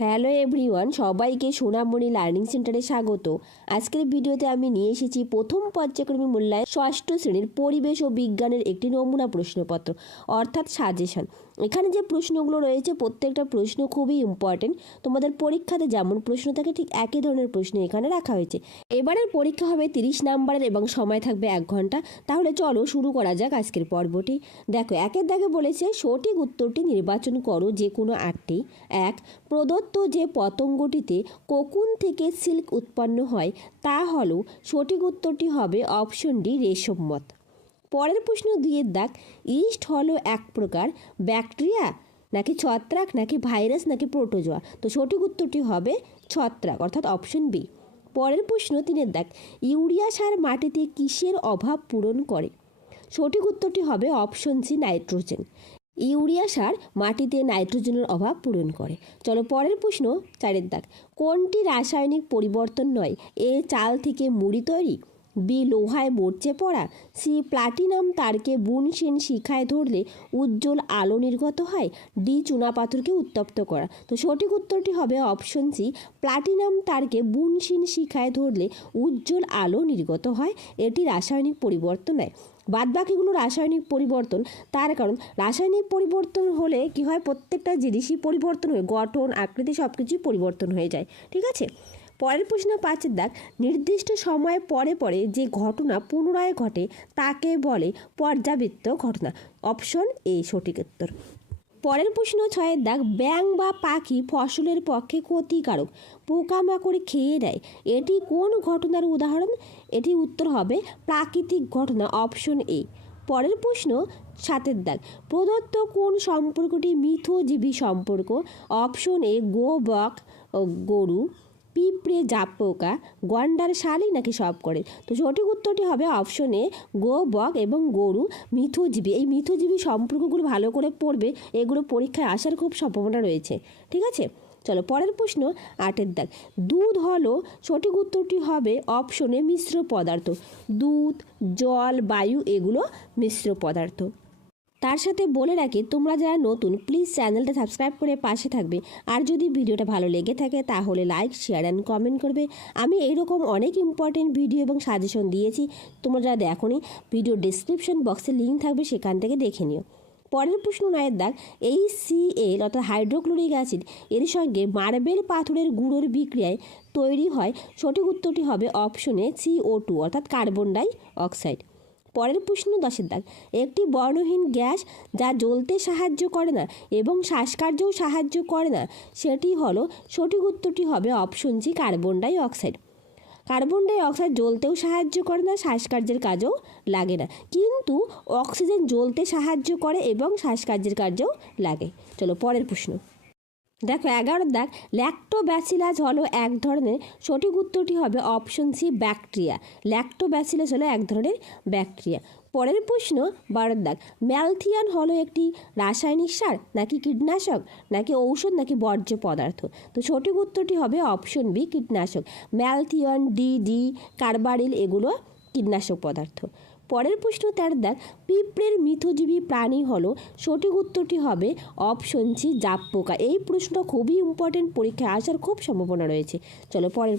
Hello everyone, সবাইকে সোনামণি learning সেন্টারে স্বাগত। আজকের ভিডিওতে আমি নিয়ে এসেছি প্রথম পর্যায়ক্রমিক মূল্যায়ন ষষ্ঠ শ্রেণীর পরিবেশ ও বিজ্ঞানের একটি নমুনা প্রশ্নপত্র অর্থাৎ সাজেশন। এখানে যে প্রশ্নগুলো রয়েছে প্রত্যেকটা প্রশ্ন খুবই ইম্পর্টেন্ট। তোমাদের পরীক্ষাতে যেমন প্রশ্ন থাকে ঠিক একই ধরনের প্রশ্ন এখানে রাখা হয়েছে। এবারের পরীক্ষা হবে 30 নম্বরের এবং সময় থাকবে 1 ঘন্টা। তাহলে চলো শুরু করা যাক আজকের পর্বটি। দেখো, একের দাগে বলেছে সঠিক উত্তরটি নির্বাচন করো যে কোনো 8টি। 1. প্রদত্ত যে পতঙ্গটিতে কোকুন থেকে সিল্ক উৎপন্ন হয় তা হলো, সঠিক উত্তরটি হবে অপশন ডি রেশমমত। পরের প্রশ্ন 2 দাগ, ইস্ট হলো এক প্রকার ব্যাকটেরিয়া নাকি ছত্রাক নাকি ভাইরাস নাকি প্রোটোজোয়া? তো সঠিক উত্তরটি হবে ছত্রাক অর্থাৎ অপশন বি। পরের প্রশ্ন 3 দাগ, ইউরিয়া সার মাটিতে কিসের অভাব পূরণ করে? সঠিক উত্তরটি হবে অপশন সি নাইট্রোজেন। ইউরিয়া সার মাটিতে নাইট্রোজেনের অভাব পূরণ করে। চলো পরের প্রশ্ন 4 দাগ, কোনটি রাসায়নিক পরিবর্তন নয়? এ চাল থেকে মুড়ি তৈরি, বি লোহায় মরচে পড়া, সি প্লাটিনাম তারকে বুনসেন শিখায় ধরলে উজ্জ্বল আলো নির্গত হয়, ডি চুনাপাথরকে উত্তপ্ত করা। তো সঠিক উত্তরটি হবে অপশন সি প্লাটিনাম তারকে বুনসেন শিখায় ধরলে উজ্জ্বল আলো নির্গত হয়। এটি রাসায়নিক পরিবর্তন নয়। বাদবাকিগুলো রাসায়নিক পরিবর্তন। তার কারণ রাসায়নিক পরিবর্তন হলে কি হয়, প্রত্যেকটা জিনিসই পরিবর্তন হয়ে গঠন আকৃতি সব কিছুই পরিবর্তন হয়ে যায়। ঠিক আছে। পরের প্রশ্ন 5 দাগ, নির্দিষ্ট সময় পরে পরে যে ঘটনা পুনরায় ঘটে তাকে বলে পর্যাবৃত্ত ঘটনা। অপশন এ সঠিক উত্তর। পরের প্রশ্ন 6 দাগ, ব্যাঙ বা পাখি ফসলের পক্ষে ক্ষতিকারক, পোকামাকড় খেয়ে নেয়, এটি কোন ঘটনার উদাহরণ? এটি উত্তর হবে প্রাকৃতিক ঘটনা, অপশন এ। পরের প্রশ্ন 7 দাগ, প্রদত্ত কোন সম্পর্কটি মিথজীবী সম্পর্ক? অপশন এ গো বক গরু, পিঁপড়ে জাপ পোকা, গন্ডার শালিক নাকি সব করে? তো সঠিক উত্তরটি হবে অপশন এ গো বক এবং গরু মিথজীবী। এই মিথজীবী সম্পর্কগুলো ভালো করে পড়বে, এগুলো পরীক্ষায় আসার খুব সম্ভাবনা রয়েছে। ঠিক আছে। চলো পরের প্রশ্ন 8 দাগ, দুধ হলো, সঠিক উত্তরটি হবে অপশনে মিশ্র পদার্থ। দুধ, জল, বায়ু এগুলো মিশ্র পদার্থ। তার সাথে বলে রাখি, তোমরা যারা নতুন প্লিজ চ্যানেলটা সাবস্ক্রাইব করে পাশে থাকবে। আর যদি ভিডিওটা ভালো লেগে থাকে তাহলে লাইক শেয়ার অ্যান্ড কমেন্ট করবে। আমি এইরকম অনেক ইম্পর্টেন্ট ভিডিও এবং সাজেশন দিয়েছি, তোমরা যারা দেখোনি ভিডিও ডিসক্রিপশন বক্সে লিঙ্ক থাকবে, সেখান থেকে দেখে নিও। পরের প্রশ্ন 9 দাগ, এই সিএল অর্থাৎ হাইড্রোক্লোরিক অ্যাসিড এর সঙ্গে মার্বেল পাথরের গুঁড়োর বিক্রিয়ায় তৈরি হয়, সঠিক উত্তরটি হবে অপশনে CO2 অর্থাৎ কার্বন ডাই অক্সাইড। পরের প্রশ্ন 10 দাগ, একটি বর্ণহীন গ্যাস যা জ্বলতে সাহায্য করে না এবং শ্বাসকার্যও সাহায্য করে না, সেটি হলো, সঠিক উত্তরটি হবে option C carbon die oxide. Carbon die oxide জ্বলতেও সাহায্য করে না, শ্বাসকার্যের কাজেও লাগে না, কিন্তু অক্সিজেন জ্বলতে সাহায্য করে এবং শ্বাসকার্যের কাজেও লাগে। চলো পরের প্রশ্ন দেখো 11 দাগ, ল্যাক্টোব্যাসিলাস হলো এক ধরনের, সঠিক উত্তরটি হবে অপশন সি ব্যাকটেরিয়া। ল্যাক্টোব্যাসিলাস হলো এক ধরনের ব্যাকটেরিয়া। পরের প্রশ্ন 12 দাগ, ম্যালথিয়ন হলো একটি রাসায়নিক সার নাকি কীটনাশক নাকি ঔষধ নাকি বর্জ্য পদার্থ? তো সঠিক উত্তরটি হবে অপশন বি কীটনাশক। ম্যালথিয়ন, ডিডি, কার্বারিল এগুলো কীটনাশক পদার্থ। পরের প্রশ্ন 13 দাগ, পিঁপড়ের মিথজীবী প্রাণী হলো, সঠিক উত্তরটি হবে অপশন সি জাপ পোকা। এই প্রশ্নটা খুবই ইম্পর্টেন্ট, পরীক্ষায় আসার খুব সম্ভাবনা রয়েছে। চলো পরের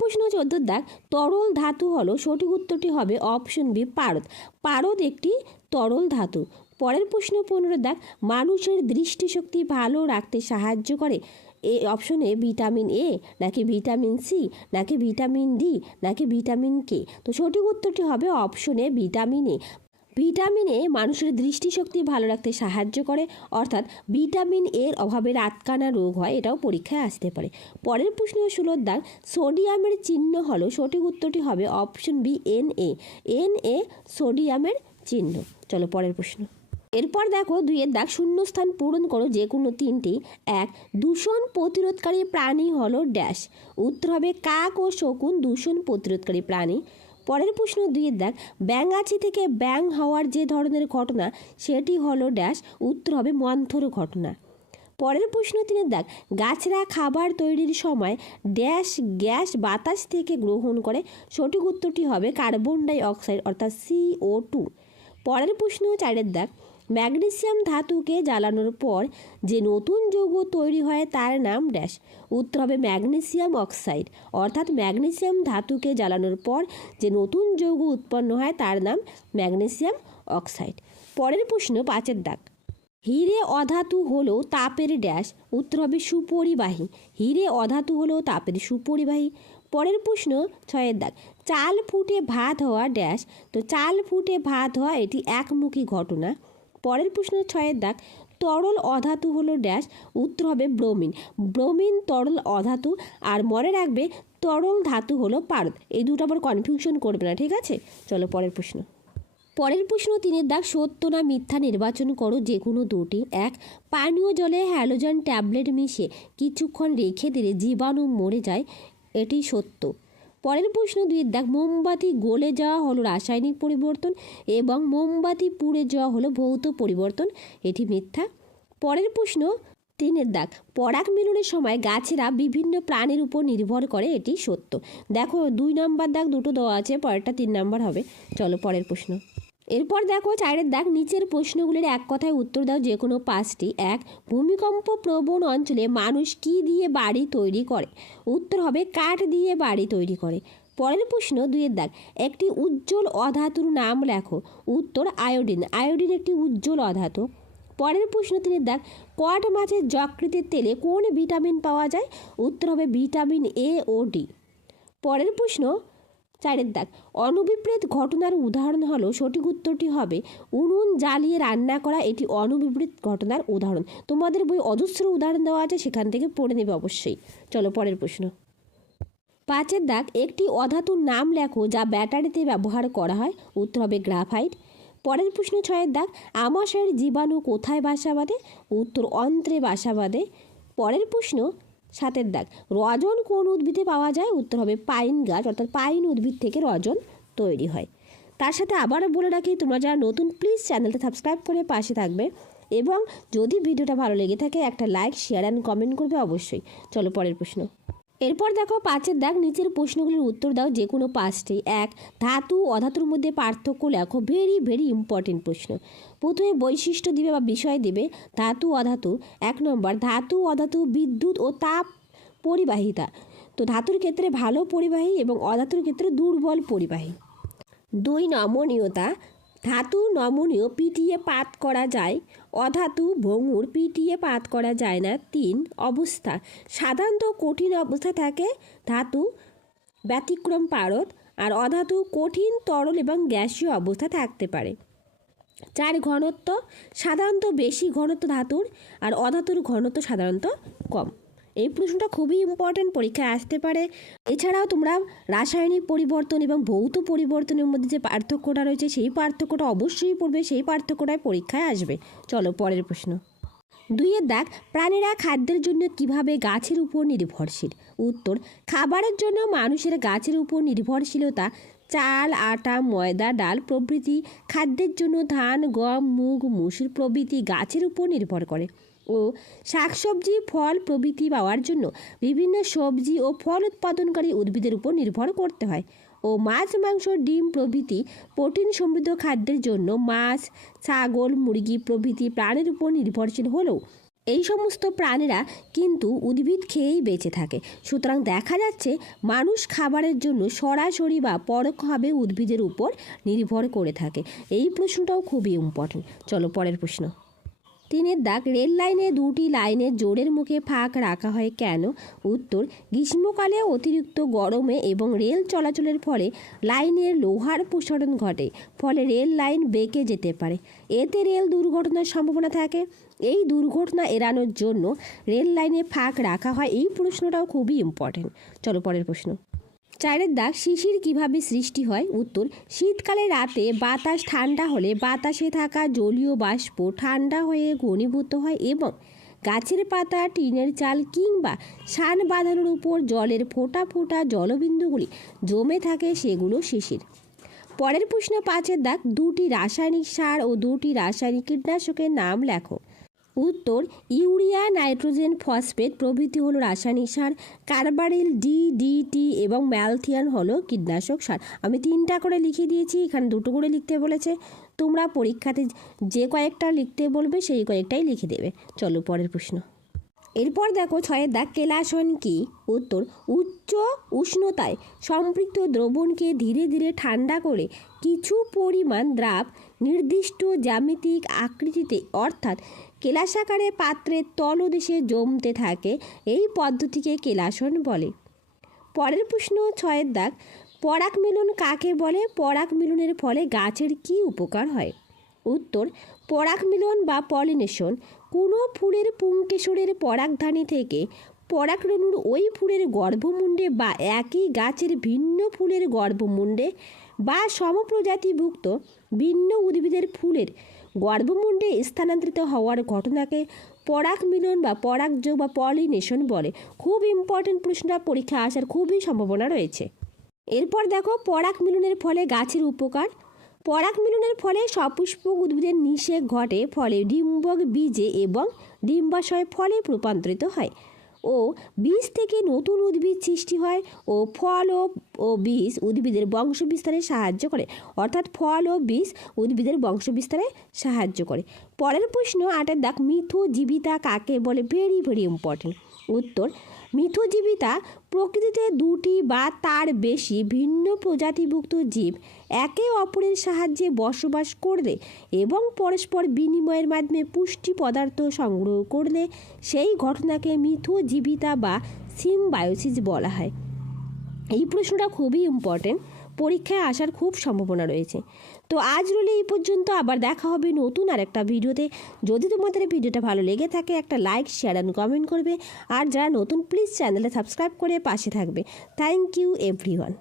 প্রশ্ন 14 দাগ, তরল ধাতু হলো, সঠিক উত্তরটি হবে অপশন বি পারদ। পারদ একটি তরল ধাতু। পরের প্রশ্ন 15 দাগ, মানুষের দৃষ্টিশক্তি ভালো রাখতে সাহায্য করে, এ অপশনে ভিটামিন এ নাকি ভিটামিন সি নাকি ভিটামিন ডি নাকি ভিটামিন কে? তো সঠিক উত্তরটি হবে অপশনে ভিটামিন এ। ভিটামিন এ মানুষের দৃষ্টিশক্তি ভালো রাখতে সাহায্য করে, অর্থাৎ ভিটামিন এর অভাবে রাতকানা রোগ হয়, এটাও পরীক্ষায় আসতে পারে। পরের প্রশ্ন 16 দাগ, সোডিয়ামের চিহ্ন হলো, সঠিক উত্তরটি হবে অপশন বি Na। Na সোডিয়ামের চিহ্ন। চলো পরের প্রশ্ন। এরপর দেখো 2 দাগ, শূন্যস্থান পূরণ করো যে কোনো 3টি। 1. দূষণ প্রতিরোধকারী প্রাণী হলো ড্যাশ, উত্তর হবে কাক ও শকুন দূষণ প্রতিরোধকারী প্রাণী। পরের প্রশ্ন 2 দাগ, ব্যাঙাচি থেকে ব্যাঙ হওয়ার যে ধরনের ঘটনা সেটি হলো ড্যাশ, উত্তর হবে মন্থর ঘটনা। পরের প্রশ্ন 3 দাগ, গাছরা খাবার তৈরির সময় ড্যাশ গ্যাস বাতাস থেকে গ্রহণ করে, সঠিক উত্তরটি হবে কার্বন ডাই অক্সাইড অর্থাৎ CO2। পরের প্রশ্ন 4 দাগ, ম্যাগনেসিয়াম ধাতুকে জ্বালানোর পর যে নতুন যৌগ তৈরি হয় তার নাম ড্যাশ। উত্তর হবে ম্যাগনেসিয়াম অক্সাইড। অর্থাৎ ম্যাগনেসিয়াম ধাতুকে জ্বালানোর পর যে নতুন যৌগ উৎপন্ন হয় তার নাম ম্যাগনেসিয়াম অক্সাইড। পরের প্রশ্ন 5-এর দাগ। হিরে অধাতু হলো তাপের ড্যাশ। উত্তর হবে সুপরিবাহী। হিরে অধাতু হলো তাপের সুপরিবাহী। পরের প্রশ্ন 6-এর দাগ। চাল ফুটে ভাত হওয়া ড্যাশ। তো চাল ফুটে ভাত হওয়া এটি একমুখী ঘটনা। পরের প্রশ্ন 6-এর দাগ। তরল অধাতু হলো ড্যাশ। উত্তর হবে ব্রোমিন। ব্রোমিন তরল অধাতু। আর মনে রাখবে তরল ধাতু হলো পারদ। এই দুটো আবার কনফিউশন করবে না, ঠিক আছে? চলো পরের প্রশ্ন। পরের প্রশ্ন 3-এর দাগ। সত্য না মিথ্যা নির্বাচন করো যে কোনো দুটি। 1, পানীয় জলে হ্যালোজেন ট্যাবলেট মিশিয়ে কিছুক্ষণ রেখে দিলে জীবাণু মরে যায়, এটি সত্য। পরের প্রশ্ন 2-এর দাগ। মোমবাতি গলে যাওয়া হলো রাসায়নিক পরিবর্তন এবং মোমবাতি পুড়ে যাওয়া হলো ভৌত পরিবর্তন, এটি মিথ্যা। পরের প্রশ্ন 3-এর দাগ। পরাগ মিলনের সময় গাছেরা বিভিন্ন প্রাণীর উপর নির্ভর করে, এটি সত্য। দেখো 2 নম্বর দাগ দুটো দেওয়া আছে, পরেরটা 3 নম্বর হবে। চলো পরের প্রশ্ন। এরপর দেখো 4-এর দাগ। নিচের প্রশ্নগুলির এক কথায় উত্তর দাও যে কোনো 5টি। 1, ভূমিকম্প প্রবণ অঞ্চলে মানুষ কি দিয়ে বাড়ি তৈরি করে? উত্তর হবে কাঠ দিয়ে বাড়ি তৈরি করে। পরের প্রশ্ন 2-এর দাগ। একটি উজ্জ্বল অধাতুর নাম লেখো। উত্তর আয়োডিন। আয়োডিন একটি উজ্জ্বল অধাতু। পরের প্রশ্ন 3-এর দাগ। কড মাছের যকৃতের তেলে কোন ভিটামিন পাওয়া যায়? উত্তর হবে ভিটামিন এ ও ডি। পরের প্রশ্ন 4-এর দাগ। অনুবিপরীত ঘটনার উদাহরণ হলো, সঠিক উত্তরটি হবে উনুন জ্বালিয়ে রান্না করা, এটি অনুবিপরীত ঘটনার উদাহরণ। তোমাদের বই অজস্র উদাহরণ দেওয়া আছে, সেখান থেকে পড়ে নেবে অবশ্যই। চলো পরের প্রশ্ন। 5-এর দাগ। একটি অধাতুর নাম লেখো যা ব্যাটারিতে ব্যবহার করা হয়। উত্তর হবে গ্রাফাইট। পরের প্রশ্ন 6-এর দাগ। আমাশয়ের জীবাণু কোথায় বাসা বাঁধে? উত্তর অন্ত্রে বাসা বাঁধে। পরের প্রশ্ন 7-এর দাগ। রজন কোন উদ্ভিদে পাওয়া যায়? উত্তর হবে পাইন গাছ, অর্থাৎ পাইন উদ্ভিদ থেকে রজন তৈরি হয়। তার সাথে আবারও বলে রাখি, তোমরা যারা নতুন প্লিজ চ্যানেলটা সাবস্ক্রাইব করে পাশে থাকবে এবং যদি ভিডিওটা ভালো লেগে থাকে একটা লাইক, শেয়ার অ্যান্ড কমেন্ট করবে অবশ্যই। চলো পরের প্রশ্ন। এরপর দেখো 5-এর দাগ। নিচের প্রশ্নগুলির উত্তর দাও যে কোনো 5টি। 1, ধাতু অধাতুর মধ্যে পার্থক্য লেখো। ভেরি ইম্পর্টেন্ট প্রশ্ন। প্রথমে বৈশিষ্ট্য দিবে বা বিষয় দিবে। ধাতু অধাতু। 1 নম্বর, ধাতু অধাতু বিদ্যুৎ ও তাপ পরিবাহিতা। তো ধাতুর ক্ষেত্রে ভালো পরিবাহী এবং অধাতুর ক্ষেত্রে দুর্বল পরিবাহী। 2, নমনীয়তা। ধাতু নমনীয়, পিটিয়ে পাত করা যায়। অধাতু ভঙ্গুর, পিটিয়ে পাত করা যায় না। 3, অবস্থা। সাধারণত কঠিন অবস্থা থাকে ধাতু, ব্যতিক্রম পারদ। আর অধাতু কঠিন, তরল এবং গ্যাসীয় অবস্থা থাকতে পারে। 4, ঘনত্ব। সাধারণত বেশি ঘনত্ব ধাতুর আর অধাতুর ঘনত্ব সাধারণত কম। এই প্রশ্নটা খুবই ইম্পর্টেন্ট, পরীক্ষায় আসতে পারে। এছাড়াও তোমরা রাসায়নিক পরিবর্তন এবং ভৌত পরিবর্তনের মধ্যে যে পার্থক্যটা রয়েছে সেই পার্থক্যটা অবশ্যই পড়বে, সেই পার্থক্যটাই পরীক্ষায় আসবে। চলো পরের প্রশ্ন। 2-এর দাগ। প্রাণীরা খাদ্যের জন্য কিভাবে গাছের উপর নির্ভরশীল? উত্তর, খাবারের জন্য মানুষের গাছের উপর নির্ভরশীলতা চাল, আটা, ময়দা, ডাল প্রভৃতি। খাদ্যের জন্য ধান, গম, মুগ, মসুর প্রভৃতি গাছের উপর নির্ভর করে। ও শাকসবজি, ফল প্রভৃতি পাওয়ার জন্য বিভিন্ন সবজি ও ফল উৎপাদনকারী উদ্ভিদের উপর নির্ভর করতে হয়। ও মাছ, মাংস, ডিম প্রভৃতি প্রোটিন সমৃদ্ধ খাদ্যের জন্য মাছ, ছাগল, মুরগি প্রভৃতি প্রাণীর উপর নির্ভরশীল হলেও এই সমস্ত প্রাণীরা কিন্তু উদ্ভিদ খেয়েই বেঁচে থাকে। সুতরাং দেখা যাচ্ছে মানুষ খাবারের জন্য সরাসরি বা পরোক্ষভাবে উদ্ভিদের উপর নির্ভর করে থাকে। এই প্রশ্নটাও খুবই ইম্পর্টেন্ট। চলো পরের প্রশ্ন। 3-এর দাগ। রেল লাইনে 2টি লাইনের জোড়ের মুখে ফাঁক রাখা হয় কেন? উত্তর, গ্রীষ্মকালে অতিরিক্ত গরমে এবং রেল চলাচলের ফলে লাইনের লোহার প্রসারণ ঘটে, ফলে রেল লাইন বেঁকে যেতে পারে। এতে রেল দুর্ঘটনার সম্ভাবনা থাকে। এই দুর্ঘটনা এড়ানোর জন্য রেল লাইনে ফাঁক রাখা হয়। এই প্রশ্নটাও খুবই ইম্পর্টেন্ট। চলো পরের প্রশ্ন। 4-এর দাগ। শিশির কিভাবে সৃষ্টি হয়? উত্তর, শীতকালে রাতে বাতাস ঠান্ডা হলে বাতাসে থাকা জলীয় বাষ্প ঠান্ডা হয়ে ঘনীভূত হয় এবং গাছের পাতা, টিনের চাল কিংবা শান বাঁধানোর উপর জলের ফোঁটা ফোঁটা জলবিন্দুগুলি জমে থাকে, সেগুলো শিশির। পরের প্রশ্ন 5-এর দাগ। 2টি রাসায়নিক সার ও 2টি রাসায়নিক কীটনাশকের নাম লেখো। উত্তর ইউরিয়া, নাইট্রোজেন, ফসফেট প্রভৃতি হলো রাসায়নিক সার। কার্বারিল, ডিডিটি এবং ম্যালথিয়ান হলো কীটনাশক সার। আমি 3টা করে লিখে দিয়েছি, এখানে 2টো করে লিখতে বলেছে। তোমরা পরীক্ষাতে যে কয়েকটা লিখতে বলবে সেই কয়েকটাই লিখে দেবে। চলো পরের প্রশ্ন। এরপর দেখো 6 দাগ, কেলাসন কি? উত্তর উচ্চ উষ্ণতায় সম্পৃক্ত দ্রবণকে ধীরে ধীরে ঠান্ডা করে কিছু পরিমাণ দ্রাব নির্দিষ্ট জ্যামিতিক আকৃতিতে অর্থাৎ কেলাসাকারে পাত্রের তলদেশে জমতে থাকে, এই পদ্ধতিকে কেলাসন বলে। পরের প্রশ্ন 6 দাগ, পরাগ মিলন কাকে বলে? পরাগ মিলনের ফলে গাছের কি উপকার হয়? উত্তর পরাগ মিলন বা পলিনেশন কোনো ফুলের পুংকেশরের পরাগধানী থেকে পরাগরেণুর ওই ফুলের গর্ভমুণ্ডে বা একই গাছের ভিন্ন ফুলের গর্ভমুণ্ডে বা সমপ্রজাতিভুক্ত ভিন্ন উদ্ভিদের ফুলের গর্ভমুণ্ডে স্থানান্তরিত হওয়ার ঘটনাকে পরাগ মিলন বা পরাগযোগ বা পলিনেশন বলে। খুব ইম্পর্টেন্ট প্রশ্নটা পরীক্ষা আসার খুবই সম্ভাবনা রয়েছে। এরপর দেখো পরাগ মিলনের ফলে গাছের উপকার। পরাগ মিলনের ফলে সপুষ্পক উদ্ভিদের নিষেক ঘটে, ফলে ডিম্বক বীজে এবং ডিম্বাশয় ফলে রূপান্তরিত হয় ও বীজ থেকে নতুন উদ্ভিদ সৃষ্টি হয় ও ফল ও বীজ উদ্ভিদের বংশবিস্তারে সাহায্য করে, অর্থাৎ ফল ও বীজ উদ্ভিদের বংশবিস্তারে সাহায্য করে। পরের প্রশ্ন 8 দাগ, মিথজীবিতা কাকে বলে? Very very important. উত্তর মিথজীবিতা প্রকৃতিতে 2টি বা তার বেশি ভিন্ন প্রজাতিভুক্ত জীব একে অপরের সাহায্যে বসবাস করলে এবং পরস্পর বিনিময়ের মাধ্যমে পুষ্টি পদার্থ সংগ্রহ করলে সেই ঘটনাকে মিথজীবিতা বা সিম্বায়োসিস বলা হয়। এই প্রশ্নটা খুবই ইম্পর্টেন্ট, পরীক্ষায় আসার খুব সম্ভাবনা রয়েছে। তো আজ রইল এই পর্যন্ত, আবার দেখা হবে নতুন আর একটা ভিডিওতে। যদি তোমাদের ভিডিওটা ভালো লেগে থাকে একটা লাইক, শেয়ার অ্যান্ড কমেন্ট করবে, আর যারা নতুন প্লিজ চ্যানেলে সাবস্ক্রাইব করে পাশে থাকবে। Thank you everyone.